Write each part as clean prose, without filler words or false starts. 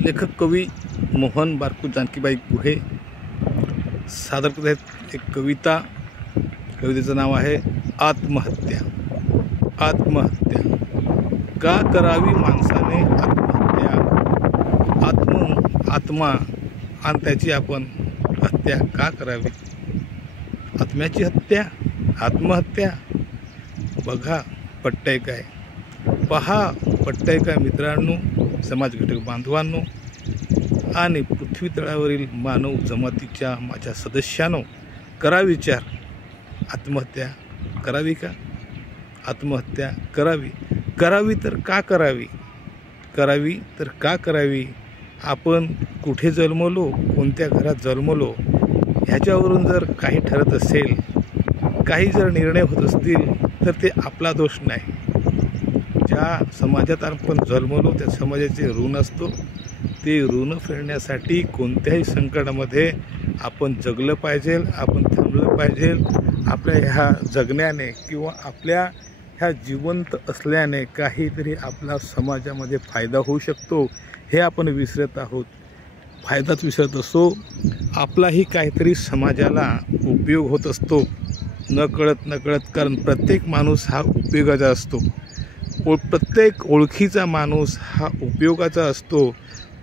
लेखक कवी मोहन बारकू जानकीबाई गुहे सादर करत आहेत एक कविता. कवितेचं नाव आहे आत्महत्या. आत्महत्या का करावी माणसाने आत्महत्या? आत्मा आणि त्याची आपण हत्या का करावी? आत्म्याची हत्या, आत्महत्या. बघा पट्टय काय, पहा पट्टय काय मित्रांनो, समाज घटक बांधवांनो आणि पृथ्वी तळावरील मानव जमातीच्या माझ्या सदस्यांनो, करा विचार. आत्महत्या करावी का? आत्महत्या करावी तर का करावी? करावी तर का करावी? आपण कुठे जन्मलो, कोणत्या घरात जन्मलो ह्याच्यावरून जर काही ठरत असेल, काही जर निर्णय होत असतील तर ते आपला दोष नाही. ज्या समाजात आपण जन्मलो त्या समाजाचे ऋण असतो. ते ऋण फेडण्यासाठी कोणत्याही संकटामध्ये आपण जगलं पाहिजे, आपण थांबलं पाहिजे. आपल्या ह्या जगण्याने किंवा आपल्या ह्या जिवंत असल्याने काहीतरी आपला समाजामध्ये फायदा होऊ शकतो हे आपण विसरत आहोत. फायदाच विसरत असतो, आपलाही काहीतरी समाजाला उपयोग होत असतो नकळत. कारण प्रत्येक माणूस हा उपयोगाचा असतो. प्रत्येक ओळखीचा माणूस हा उपयोगाचा असतो.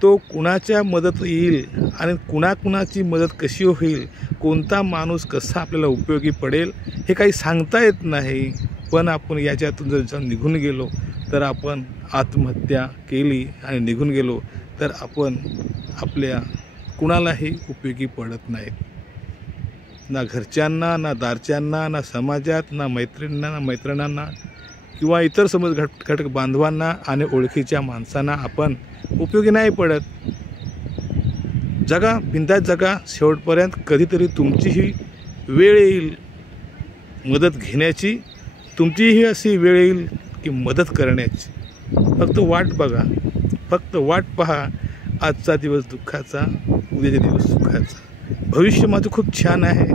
तो कुणाच्या मदत येईल आणि कुणाची मदत कशी होईल, कोणता माणूस कसा आपल्याला उपयोगी पडेल हे काही सांगता येत नाही. पण आपण याच्यातून जर निघून गेलो तर आपण आत्महत्या केली आणि निघून गेलो तर आपण आपल्या कुणालाही उपयोगी पडत नाहीत. ना घरच्यांना, ना दारच्यांना, ना समाजात, ना मैत्रिणींना किंवा इतर समाज घटक बांधवांना आणि ओळखीच्या माणसांना आपण उपयोगी नाही पडत. जगा, बिंदास जगा शेवटपर्यंत. कधीतरी तुमचीही वेळ येईल मदत घेण्याची, तुमचीही अशी वेळ येईल की मदत करण्याची. फक्त वाट बघा, फक्त वाट पहा. आजचा दिवस दुःखाचा, उद्याचा दिवस सुखाचा. भविष्य माझं खूप छान आहे,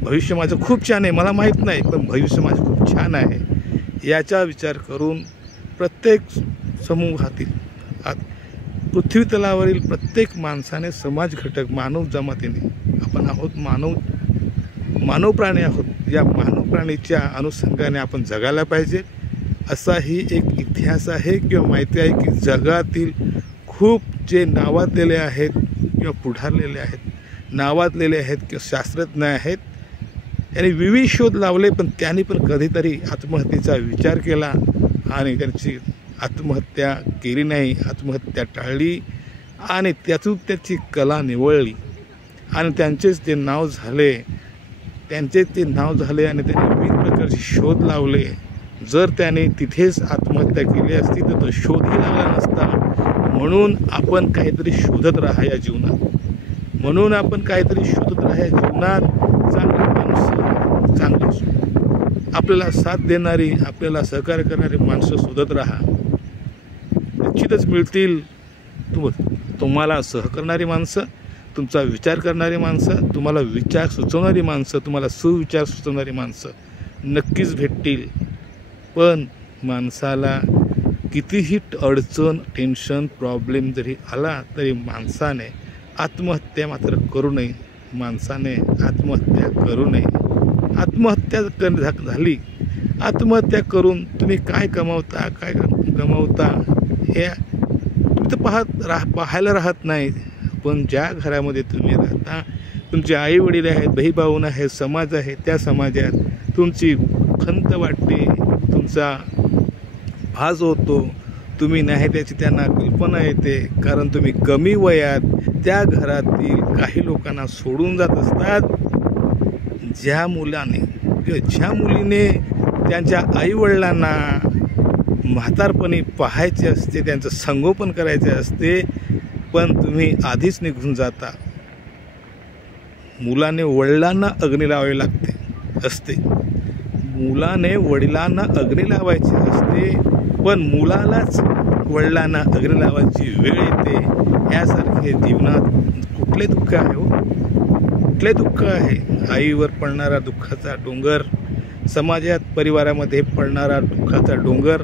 भविष्य माझं खूप छान आहे. मला माहीत नाही पण भविष्य माझं खूप छान आहे. याचा विचार करून प्रत्येक समूहातील पृथ्वी तलावरील प्रत्येक माणसाने, समाज घटक, मानव जमातीने, आपण आहोत मानव प्राणी आहोत. या मानव प्राणीच्या अनुषंगाने आपण जगायला पाहिजे. असाही एक इतिहास आहे किंवा माहिती आहे की जगातील खूप जे नावाजलेले आहेत किंवा पुढारलेले आहेत, नावाजलेले आहेत किंवा शास्त्रज्ञ आहेत, यांनी विविध शोध लावले. पण त्यांनी पण कधीतरी आत्महत्येचा विचार केला आणि त्यांची आत्महत्या केली नाही, आत्महत्या टाळली आणि त्यातून त्याची कला निवळली आणि त्यांचेच ते नाव झाले आणि त्यांनी विविध प्रकारचे शोध लावले. जर त्याने तिथेच आत्महत्या केली असती तर तो शोधही लागला नसता. म्हणून आपण काहीतरी शोधत राहा या जीवनात. चांगली माणसं, चांगली आपल्याला साथ देणारी, आपल्याला सहकार्य करणारी माणसं शोधत राहा. निश्चितच मिळतील. तुम्हाला सहकरणारी माणसं, तुमचा विचार करणारी माणसं, तुम्हाला विचार सुचवणारी माणसं, तुम्हाला सुविचार सुचवणारी माणसं नक्कीच भेटतील. पण माणसाला कितीही अडचण, टेन्शन, प्रॉब्लेम जरी आला तरी माणसाने आत्महत्या मात्र करू नये. माणसाने आत्महत्या करू नये. आत्महत्या झाली, आत्महत्या करून तुम्ही काय कमावता हे तुम्ही तर पाहायला राहत नाही. पण ज्या घरामध्ये तुम्ही राहता, तुमचे आई वडील आहेत, बही भाऊन आहेत, समाज आहे, त्या समाजात तुमची खंत वाटते, तुमचा भास होतो, तुम्ही नाही त्याची त्यांना कल्पना येते. कारण तुम्ही कमी वयात त्या घरातील काही लोकांना सोडून जात असतात. ज्या मुलाने किंवा ज्या मुलीने त्यांच्या आईवडिलांना म्हातारपणी पाहायचे असते, त्यांचं संगोपन करायचे असते, पण तुम्ही आधीच निघून जाता. मुलाने वडिलांना अग्नी लावावी लागते असते, मुलाने वडिलांना अग्नी लावायची असते, पण मुलालाच वडिलांना अग्नी लावायची वेळ येते. यासारखे जीवनात कुठले दुःख आहे हो, कुठले दुःख आहे? आईवर पडणारा दुःखाचा डोंगर, समाजात परिवारामध्ये पडणारा दुःखाचा डोंगर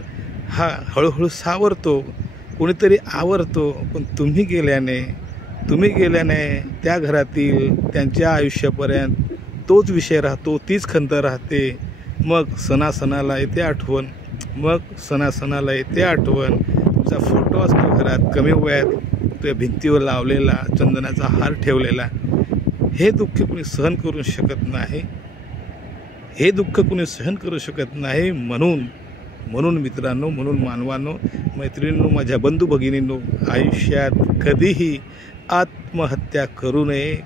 हा हळूहळू सावरतो. कोणीतरी आवरतो, पण तुम्ही गेल्याने त्या घरातील त्यांच्या आयुष्यापर्यंत तोच विषय राहतो, तीच खंत राहते. मग सणासणाला येते आठवण, तुमचा फोटो असतो घरात कमी वयात त्या भिंतीवर लावलेला, चंदनाचा हार ठेवलेला. हे दुःख कुणी सहन करू शकत नाही. म्हणून मित्रांनो, म्हणून मानवांनो, मैत्रिणींनो, माझ्या बंधू भगिनींनो, आयुष्यात कधीही आत्महत्या करू नये.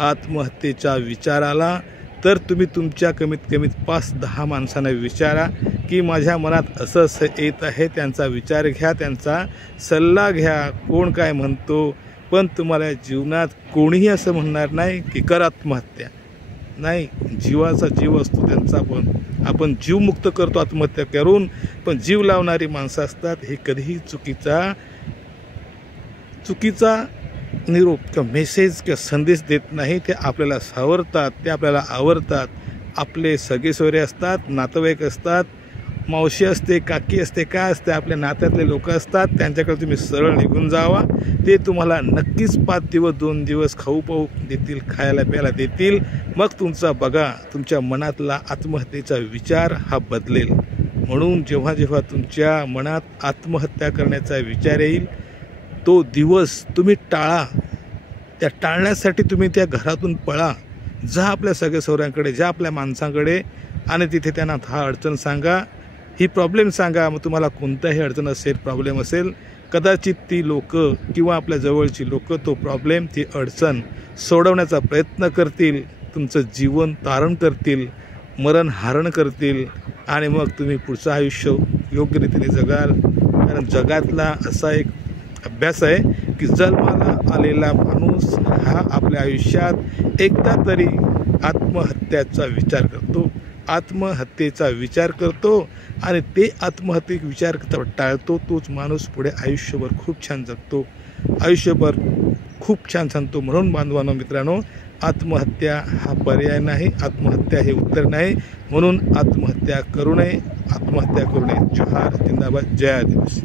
आत्महत्येचा विचार आला तर तुम्ही तुमच्या कमीत कमीत 5-10 माणसांना विचारा की माझ्या मनात असं येत आहे. त्यांचा विचार घ्या, त्यांचा सल्ला घ्या, कोण काय म्हणतो. पण तुम्हाला जीवनात कोणीही असं म्हणणार नाही की कर आत्महत्या. नाही, जीवाचा जीव असतो त्यांचा, पण आपण जीवमुक्त करतो आत्महत्या करून. पण जीव लावणारी माणसं असतात, हे कधीही चुकीचा निरोप किंवा मेसेज किंवा संदेश देत नाही. ते आपल्याला सावरतात, ते आपल्याला आवडतात. आपले सगळे सोयरे असतात, नातेवाईक असतात, मावशी असते, काकी असते, काय असते, आपल्या नात्यातले लोक असतात. त्यांच्याकडे तुम्ही सरळ निघून जावा. ते तुम्हाला नक्कीच 5 दिवस 2 दिवस खाऊ पाऊ देतील, खायला प्यायला देतील. मग तुमच्या मनातला आत्महत्येचा विचार हा बदलेल. म्हणून जेव्हा तुमच्या मनात आत्महत्या करण्याचा विचार येईल, तो दिवस तुम्ही टाळा. त्या टाळण्यासाठी तुम्ही त्या घरातून पळा. जा आपल्या सगळ्या सौऱ्यांकडे, जा आपल्या माणसांकडे, आणि तिथे त्यांना हा अडचण सांगा, ही प्रॉब्लेम सांगा. मग तुम्हाला कोणताही अडचण असेल, प्रॉब्लेम असेल, कदाचित ती लोक किंवा आपल्या जवळची लोक तो प्रॉब्लेम, ती अडचण सोडवण्याचा प्रयत्न करतील. तुमचं जीवन तारण करतील, मरणहारण करतील, आणि मग तुम्ही पुढचं आयुष्य योग्य रीतीने जगाल. कारण जगातला असा एक अभ्यास आहे की जन्माला आलेला माणूस हा आपल्या आयुष्यात एकदा तरी आत्महत्येचा विचार करतो, आणि ते आत्महत्येक विचार टाळतो. तोच माणूस पुढे आयुष्यभर खूप छान जगतो, आयुष्यभर खूप छान सांगतो. म्हणून बांधवांनो, मित्रांनो, आत्महत्या हा पर्याय नाही, आत्महत्या हे उत्तर नाही. म्हणून आत्महत्या करू नये. जोहार, जिंदाबाद, जय आदिवासी.